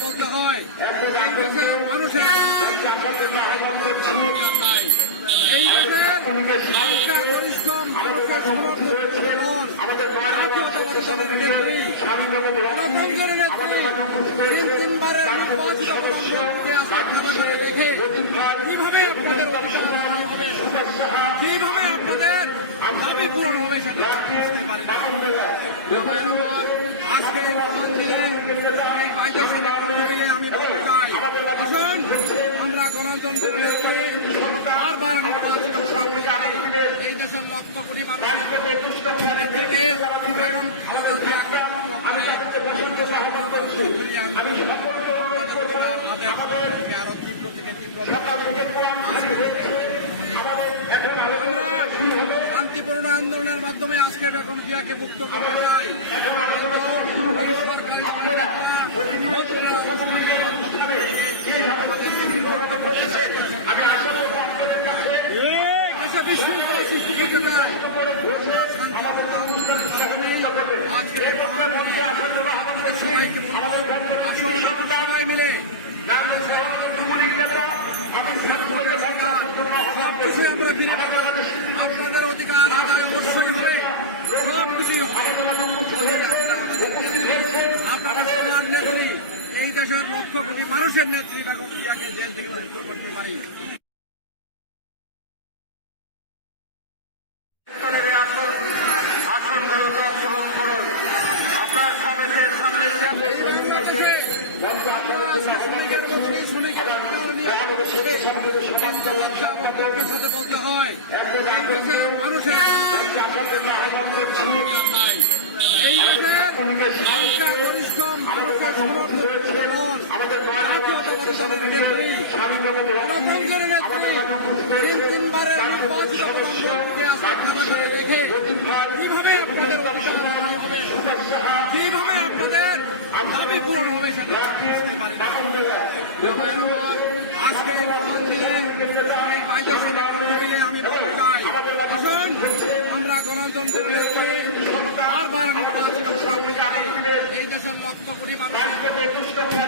বলতে হয় মানুষের এই দেশের পরিশ্রম মানুষের তিনবারের রেখে কিভাবে আপনাদের কিভাবে আপনাদের দাবি পূরণ হবে সেটা আজকে আমি বলতে চাই আসুন আমরা গণতন্ত্রের এই দেশের লক্ষ কোটি শান্তিপূর্ণ আন্দোলনের মাধ্যমে আজকে ডক্টর জিয়াকে মুক্ত করা যায় এই সরকারি মন্ত্রীরা বিশৃঙ্খলা সৃষ্টি করতে চায় সবাই মিলে আমরা ফিরে আপনাদের অধিকার আদায় অবশ্যই হবে আপনার নেত্রী এই দেশের লক্ষ কোটি মানুষের নেত্রী বেগম জিয়াকে জেল থেকে মুক্ত করতে পারি। বলতে হয় মানুষের এই দেশের পরিশ্রম মানুষের তিনবারের রেখে কিভাবে আপনাদের কিভাবে আপনাদের দাবি পূরণ হবে সেটা আজকে আমি বলতে চাই আসুন আমরা গণতন্ত্রের এই দেশের লক্ষ কোটি মানুষ